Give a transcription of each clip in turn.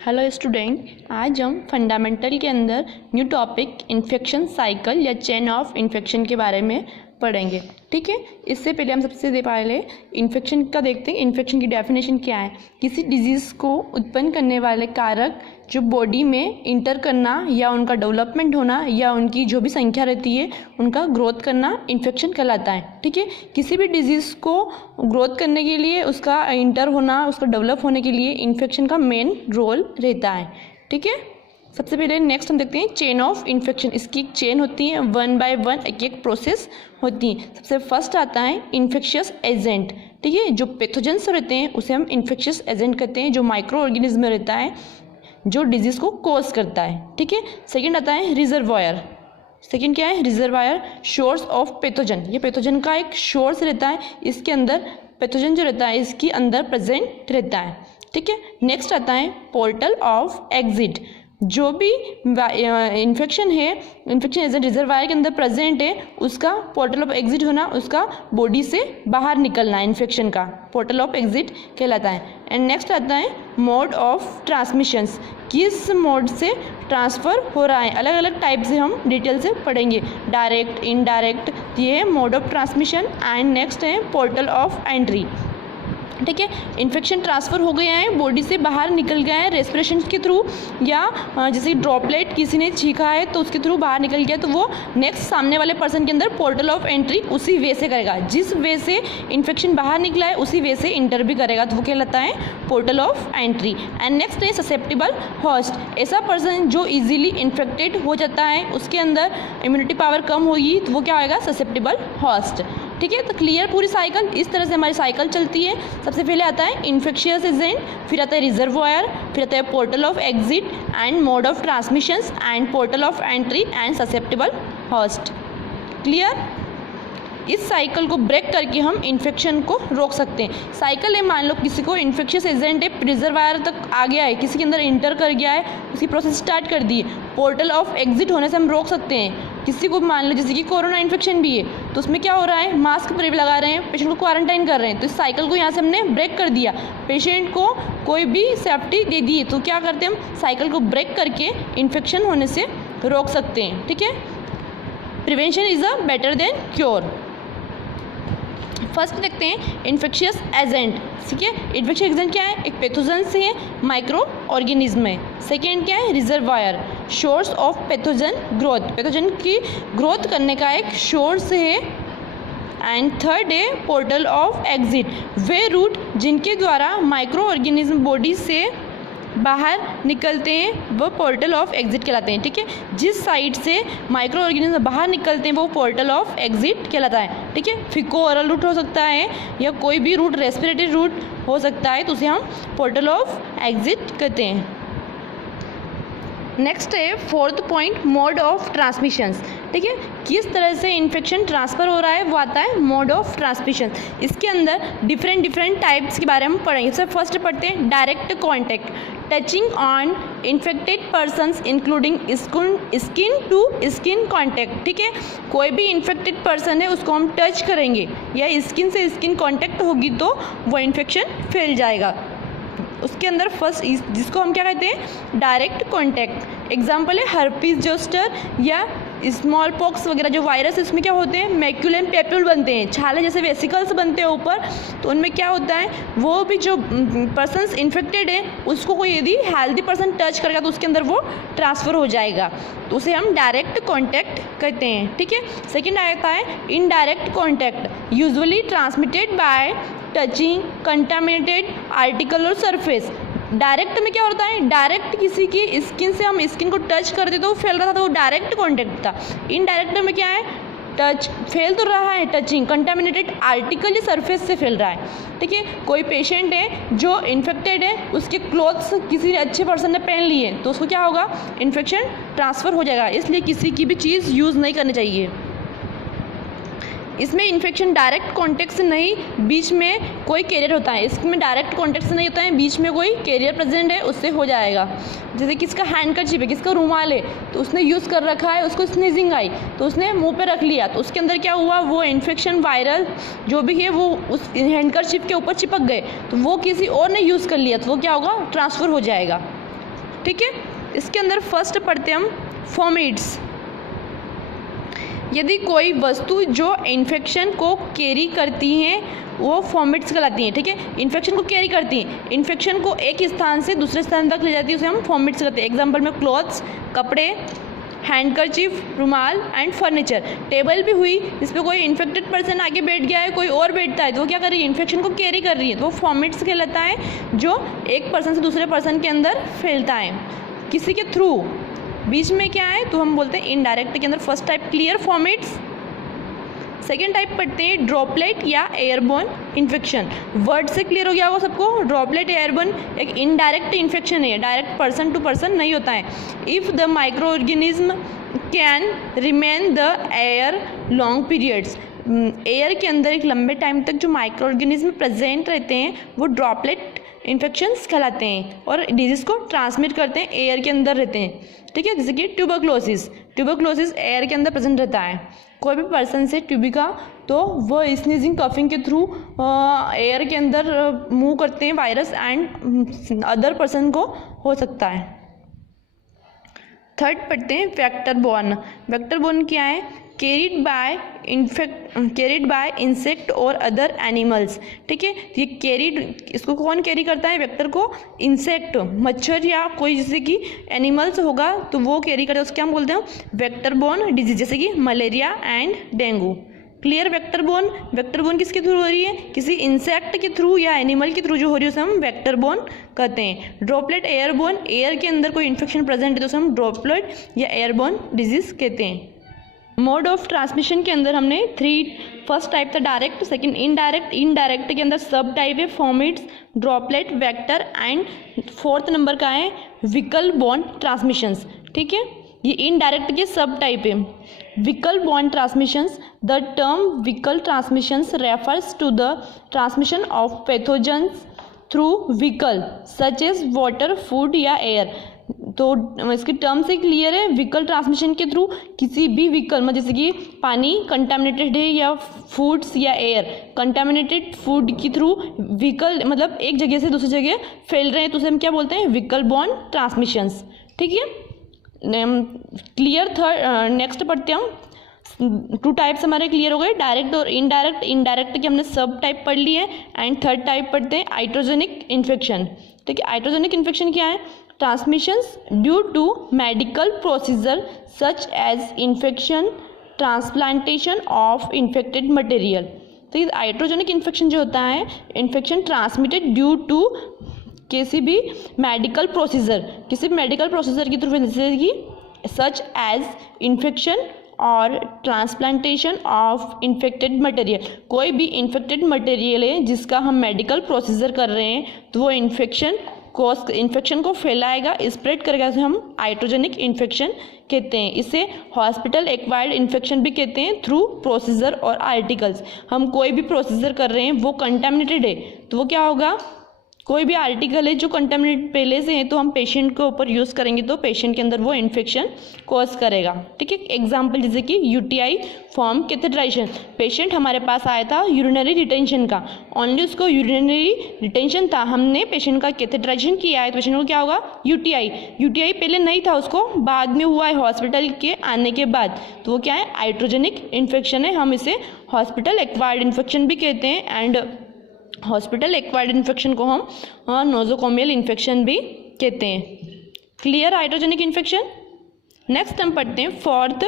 Hello student, आज हम fundamental के अंदर न्यू टॉपिक इन्फेक्शन साइकिल या चेन ऑफ इन्फेक्शन के बारे में पढ़ेंगे। ठीक है, इससे पहले हम सबसे पहले इन्फेक्शन का देखते हैं। इन्फेक्शन की डेफिनेशन क्या है? किसी डिजीज़ को उत्पन्न करने वाले कारक जो बॉडी में इंटर करना या उनका डेवलपमेंट होना या उनकी जो भी संख्या रहती है उनका ग्रोथ करना इन्फेक्शन कहलाता है। ठीक है, किसी भी डिजीज़ को ग्रोथ करने के लिए उसका इंटर होना, उसका डेवलप होने के लिए इन्फेक्शन का मेन रोल रहता है। ठीक है, सबसे पहले नेक्स्ट हम देखते हैं चेन ऑफ इन्फेक्शन। इसकी एक चेन होती है, वन बाय वन एक एक प्रोसेस होती है। सबसे फर्स्ट आता है इन्फेक्शियस एजेंट। ठीक है, जो पैथोजेंस रहते हैं उसे हम इन्फेक्शियस एजेंट कहते हैं, जो माइक्रो ऑर्गेनिज्म में रहता है जो डिजीज़ को कॉज करता है। ठीक है, सेकंड आता है रिजर्वायर। सेकंड क्या है? Reservoir, source of pathogen. ये पैथोजन का एक सोर्स रहता है, इसके अंदर पैथोजन जो रहता है इसके अंदर प्रेजेंट रहता है। ठीक है, नेक्स्ट आता है पोर्टल ऑफ एग्जिट। जो भी इन्फेक्शन है, इन्फेक्शन एजेंट रिजर्वायर के अंदर प्रेजेंट है, उसका पोर्टल ऑफ एग्जिट होना, उसका बॉडी से बाहर निकलना इन्फेक्शन का पोर्टल ऑफ एग्जिट कहलाता है। एंड नेक्स्ट आता है मोड ऑफ ट्रांसमिशंस। किस मोड से ट्रांसफ़र हो रहा है, अलग अलग टाइप से हम डिटेल से पढ़ेंगे, डायरेक्ट, इनडायरेक्ट, ये है mode of transmission. And next है पोर्टल ऑफ एंट्री। ठीक है, इन्फेक्शन ट्रांसफ़र हो गया है, बॉडी से बाहर निकल गया है रेस्पिरेशन के थ्रू, या जैसे ड्रॉपलेट किसी ने छींका है तो उसके थ्रू बाहर निकल गया, तो वो नेक्स्ट सामने वाले पर्सन के अंदर पोर्टल ऑफ एंट्री उसी वे से करेगा। जिस वे से इन्फेक्शन बाहर निकला है उसी वे से इंटर भी करेगा, तो वो कहलाता है portal of entry. And next है ससेप्टिबल होस्ट। ऐसा पर्सन जो इजीली इन्फेक्टेड हो जाता है, उसके अंदर इम्यूनिटी पावर कम होगी, तो वो क्या होगा? Susceptible host. ठीक है, तो क्लियर पूरी साइकिल। इस तरह से हमारी साइकिल चलती है। सबसे पहले आता है इन्फेक्शियस एजेंट, फिर आता है रिजर्वायर, फिर आता है portal of exit and mode of transmissions and portal of entry and susceptible host. Clear? इस साइकिल को ब्रेक करके हम इन्फेक्शन को रोक सकते हैं। साइकिल है, मान लो किसी को इन्फेक्शियस एजेंट है, रिजर्वायर तक आ गया है, किसी के अंदर इंटर कर गया है, उसकी प्रोसेस स्टार्ट कर दी है, पोर्टल ऑफ एग्जिट होने से हम रोक सकते हैं। किसी को मान लो जैसे कि कोरोना इन्फेक्शन भी है, तो उसमें क्या हो रहा है? मास्क पर लगा रहे हैं, पेशेंट को क्वारंटाइन कर रहे हैं, तो इस साइकिल को यहाँ से हमने ब्रेक कर दिया, पेशेंट को कोई भी सेफ्टी दे दी, तो क्या करते हैं हम? साइकिल को ब्रेक करके इन्फेक्शन होने से रोक सकते हैं। ठीक है, prevention is a better than cure. First देखते हैं इन्फेक्शियस एजेंट। ठीक है, इन्फेक्शियस एजेंट क्या है? एक पैथोजन से है, माइक्रो ऑर्गेनिज्म है। सेकेंड क्या है? Reservoir, source of pathogen growth, pathogen की ग्रोथ करने का एक सोर्स है। एंड थर्ड है पोर्टल ऑफ एग्जिट, वे रूट जिनके द्वारा माइक्रो ऑर्गेनिज्म बॉडी से बाहर निकलते हैं वो पोर्टल ऑफ एग्जिट कहलाते हैं। ठीक है, जिस साइड से माइक्रो ऑर्गेनिज्म बाहर निकलते हैं वो पोर्टल ऑफ एग्जिट कहलाता है। ठीक है, फिको ओरल रूट हो सकता है या कोई भी रूट रेस्पिरेटरी रूट हो सकता है, तो उसे हम पोर्टल ऑफ एग्जिट कहते हैं। नेक्स्ट है fourth point, mode of transmissions. ठीक है, किस तरह से इन्फेक्शन ट्रांसफ़र हो रहा है वो आता है मोड ऑफ ट्रांसमिशन। इसके अंदर डिफरेंट टाइप्स के बारे में हम पढ़ेंगे। सबसे फर्स्ट पढ़ते हैं direct contact, touching on infected persons including skin to skin contact. ठीक है, कोई भी इन्फेक्टेड पर्सन है उसको हम टच करेंगे या स्किन से स्किन कॉन्टैक्ट होगी तो वो इन्फेक्शन फैल जाएगा। उसके अंदर फर्स्ट जिसको हम क्या कहते हैं? Direct contact. एग्जाम्पल है हर्पीस जोस्टर या स्मॉल पॉक्स वगैरह जो वायरस है, इसमें क्या होते हैं? मैक्यूलम पेप्यूल बनते हैं, छाले जैसे वेसिकल्स बनते हैं ऊपर, तो उनमें क्या होता है? वो भी जो पर्सन्स इन्फेक्टेड है उसको कोई यदि हेल्दी पर्सन टच करेगा तो उसके अंदर वो ट्रांसफ़र हो जाएगा, तो उसे हम डायरेक्ट कॉन्टैक्ट कहते हैं। ठीक है, सेकेंड आता है indirect contact, usually transmitted by touching contaminated article और सरफेस। डायरेक्ट में क्या होता है? डायरेक्ट किसी की स्किन से हम स्किन को टच करते तो वो फैल रहा था, तो वो डायरेक्ट कॉन्टैक्ट था। इनडायरेक्ट में क्या है? टच फैल तो रहा है, टचिंग कंटामिनेटेड आर्टिकल या सरफेस से फैल रहा है। ठीक है, कोई पेशेंट है जो इन्फेक्टेड है, उसके क्लोथ्स किसी अच्छे पर्सन ने पहन लिए तो उसको क्या होगा? इन्फेक्शन ट्रांसफ़र हो जाएगा, इसलिए किसी की भी चीज़ यूज़ नहीं करनी चाहिए। इसमें इन्फेक्शन डायरेक्ट कॉन्टैक्ट से नहीं, बीच में कोई कैरियर होता है। इसमें डायरेक्ट कॉन्टैक्ट से नहीं होता है, बीच में कोई कैरियर प्रेजेंट है, उससे हो जाएगा। जैसे किसका हैंडकरचीफ है, किसका रुमाल है, तो उसने यूज़ कर रखा है, उसको स्नीजिंग आई तो उसने मुंह पे रख लिया, तो उसके अंदर क्या हुआ? वो इन्फेक्शन वायरल जो भी है वो उस हैंडकरचीफ के ऊपर चिपक गए, तो वो किसी और ने यूज़ कर लिया तो वो क्या होगा? ट्रांसफ़र हो जाएगा। ठीक है। इसके अंदर फर्स्ट पढ़ते हैं हम फॉर्मेट्स। यदि कोई वस्तु जो इन्फेक्शन को कैरी करती हैं वो फॉर्मेट्स कहलाती हैं, ठीक है। इन्फेक्शन को कैरी करती हैं, इन्फेक्शन को एक स्थान से दूसरे स्थान तक ले जाती है, उसे हम फॉर्मेट्स कहते हैं। एग्जाम्पल में क्लॉथ्स, कपड़े, हैंडकरचीफ, रुमाल एंड फर्नीचर। टेबल भी हुई, इस पर कोई इन्फेक्टेड पर्सन आगे बैठ गया है, कोई और बैठता है, तो वो क्या कर रही है, इन्फेक्शन को कैरी कर रही है, तो वो फॉर्मेट्स कहलाता है, जो एक पर्सन से दूसरे पर्सन के अंदर फैलता है किसी के थ्रू। बीच में क्या है, तो हम बोलते हैं इनडायरेक्ट के अंदर। First type clear formats. Second type पढ़ते हैं ड्रॉपलेट या एयरबोर्न इन्फेक्शन। वर्ड से क्लियर हो गया होगा सबको। ड्रॉपलेट एयरबोर्न एक इनडायरेक्ट इन्फेक्शन है, डायरेक्ट पर्सन टू पर्सन नहीं होता है। If the micro organism can remain the air long periods, air के अंदर एक लंबे टाइम तक जो माइक्रो ऑर्गेनिज्म प्रेजेंट रहते हैं वो ड्रॉपलेट इन्फेक्शंस कहलाते हैं और डिजीज़ को ट्रांसमिट करते हैं, एयर के अंदर रहते हैं, ठीक है। जैसे कि ट्यूबरक्लोसिस एयर के अंदर प्रेजेंट रहता है। कोई भी पर्सन से ट्यूबी का, तो वो स्नीजिंग कफिंग के थ्रू एयर के अंदर मूव करते हैं वायरस एंड अदर पर्सन को हो सकता है। थर्ड पढ़ते हैं वेक्टर बोर्न क्या है, कैरिड बाय इंसेक्ट और अदर एनिमल्स, ठीक है। ये कैरिड, इसको कौन कैरी करता है, वेक्टर को इंसेक्ट, मच्छर या कोई जैसे कि एनिमल्स होगा तो वो कैरी करता है, उसको क्या हम बोलते हैं, वेक्टर बोर्न डिजीज, जैसे कि malaria and dengue. Clear. Vector borne किसके थ्रू हो रही है, किसी इंसेक्ट के थ्रू या एनिमल के थ्रू जो हो रही है उसे हम वेक्टर बोर्न कहते हैं। ड्रॉपलेट एयरबोर्न, एयर के अंदर कोई इन्फेक्शन प्रेजेंट है तो उसे हम ड्रॉपलेट या एयरबोर्न डिजीज कहते हैं। मोड ऑफ ट्रांसमिशन के अंदर हमने फर्स्ट टाइप था डायरेक्ट, सेकंड इनडायरेक्ट के अंदर सब टाइप है formats, droplet, vector and fourth number का है विकल बॉर्न ट्रांसमिशंस, ठीक है। ये इनडायरेक्ट के सब टाइप है। Vehicle borne transmissions, the term vehicle transmissions refers to the transmission of pathogens through vehicle such as water, food या एयर। तो इसकी टर्म से क्लियर है, व्हीकल ट्रांसमिशन के थ्रू किसी भी व्हीकल में, जैसे कि पानी कंटामिनेटेड है या फूड्स या एयर कंटामिनेटेड फूड के थ्रू व्हीकल मतलब एक जगह से दूसरी जगह फैल रहे हैं तो उसे हम क्या बोलते हैं, व्हीकल बॉर्न ट्रांसमिशंस, ठीक है। क्लियर। नेक्स्ट पढ़ते हैं हम। टू टाइप्स हमारे क्लियर हो गए, डायरेक्ट और इनडायरेक्ट के हमने सब टाइप पढ़ लिए एंड थर्ड टाइप पढ़ते हैं आइट्रोजेनिक इन्फेक्शन, ठीक है। आइट्रोजेनिक इन्फेक्शन क्या है, transmissions due to medical procedure such as infection, transplantation of infected material. तो ये आइट्रोजेनिक इन्फेक्शन जो होता है, इन्फेक्शन ट्रांसमिटेड ड्यू टू किसी भी मेडिकल प्रोसीजर के थ्रू, जैसे कि सच एज इन्फेक्शन और ट्रांसप्लांटेशन ऑफ इन्फेक्टेड मटेरियल। कोई भी इन्फेक्टेड मटेरियल है जिसका हम मेडिकल प्रोसीजर कर रहे हैं तो वो इन्फेक्शन को फैलाएगा, स्प्रेड करेगा, इसे हम आइट्रोजेनिक इन्फेक्शन कहते हैं। इसे हॉस्पिटल एक्वायर्ड इन्फेक्शन भी कहते हैं थ्रू प्रोसीजर और आर्टिकल्स। हम कोई भी प्रोसीजर कर रहे हैं वो कंटामिनेटेड है तो वो क्या होगा, कोई भी आर्टिकल है जो कंटामिनेट पहले से है तो हम पेशेंट के ऊपर यूज़ करेंगे तो पेशेंट के अंदर वो इन्फेक्शन कॉज करेगा, ठीक है। एग्जांपल जैसे कि यूटीआई फॉर्म कैथेटराइजेशन, पेशेंट हमारे पास आया था यूरिनरी रिटेंशन का, ओनली उसको यूरिनरी रिटेंशन था, हमने पेशेंट का कैथेटराइजेशन किया है तो पेशेंट को क्या होगा, यूटीआई पहले नहीं था, उसको बाद में हुआ है हॉस्पिटल के आने के बाद, तो वो क्या है, आइट्रोजेनिक इन्फेक्शन है। हम इसे हॉस्पिटल एक्वायर्ड इन्फेक्शन भी कहते हैं एंड हॉस्पिटल एक्वायर्ड इन्फेक्शन को हम नोजोकोमियल इन्फेक्शन भी कहते हैं। क्लियर। Hydrogenic infection. नेक्स्ट हम पढ़ते हैं फोर्थ,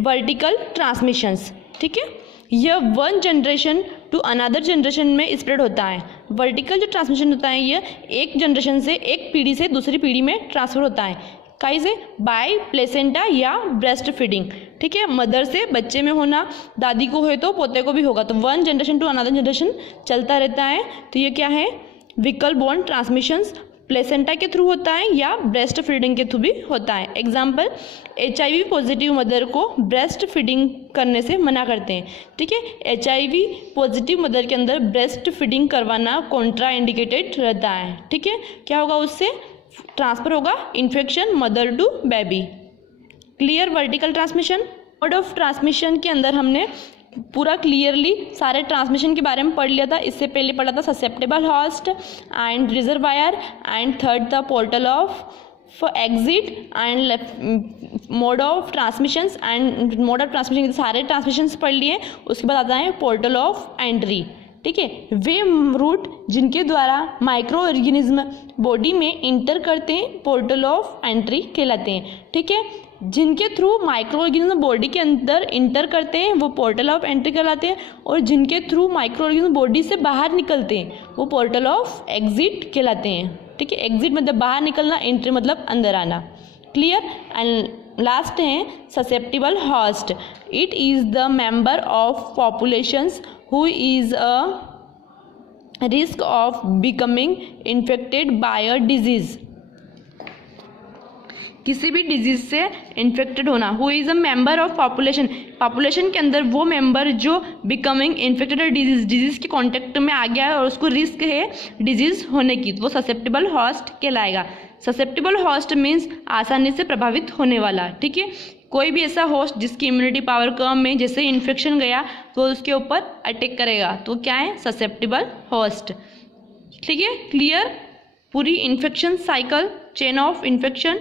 वर्टिकल ट्रांसमिशंस, ठीक है। यह one generation to another generation में स्प्रेड होता है। वर्टिकल जो ट्रांसमिशन होता है ये एक जनरेशन से, एक पीढ़ी से दूसरी पीढ़ी में ट्रांसफर होता है। काई से, बाय प्लेसेंटा या ब्रेस्ट फीडिंग, ठीक है। मदर से बच्चे में होना, दादी को है तो पोते को भी होगा, तो one generation to another generation चलता रहता है। तो ये क्या है, विकल बोर्न ट्रांसमिशंस प्लेसेंटा के थ्रू होता है या ब्रेस्ट फीडिंग के थ्रू भी होता है। एग्जाम्पल, HIV पॉजिटिव मदर को ब्रेस्ट फीडिंग करने से मना करते हैं, ठीक है। HIV पॉजिटिव मदर के अंदर ब्रेस्ट फीडिंग करवाना कॉन्ट्रा इंडिकेटेड रहता है, ठीक है। क्या होगा, उससे ट्रांसफर होगा infection mother to baby. Clear. Vertical transmission. Mode of transmission के अंदर हमने पूरा क्लियरली सारे ट्रांसमिशन के बारे में पढ़ लिया था। इससे पहले पढ़ा था susceptible host and reservoir and third था portal of for exit and mode of transmissions and mode of transmission, सारे ट्रांसमिशंस पढ़ लिए। उसके बाद आता है पोर्टल ऑफ एंट्री, ठीक है। वे रूट जिनके द्वारा माइक्रो ऑर्गेनिज्म बॉडी में इंटर करते हैं पोर्टल ऑफ एंट्री कहलाते हैं, ठीक है। जिनके थ्रू माइक्रो ऑर्गेनिज्म बॉडी के अंदर इंटर करते हैं वो पोर्टल ऑफ एंट्री कहलाते हैं, और जिनके थ्रू माइक्रो ऑर्गेनिज्म बॉडी से बाहर निकलते हैं वो पोर्टल ऑफ एग्जिट कहलाते हैं, ठीक है। एग्जिट मतलब बाहर निकलना, एंट्री मतलब अंदर आना, क्लियर। एंड लास्ट है susceptible host. It is the member of populations who is a risk of becoming infected by a disease, किसी भी डिजीज से इन्फेक्टेड होना। Who is a member of population, population के अंदर वो मेंबर जो becoming infected disease के contact में आ गया है और उसको रिस्क है डिजीज होने की, तो वो ससेप्टिबल होस्ट कहलाएगा। ससेप्टिबल होस्ट मीन्स आसानी से प्रभावित होने वाला, ठीक है। कोई भी ऐसा होस्ट जिसकी इम्यूनिटी पावर कम है, जैसे इन्फेक्शन गया तो उसके ऊपर अटैक करेगा, तो क्या है, ससेप्टिबल होस्ट, ठीक है। क्लियर पूरी infection cycle, chain of infection.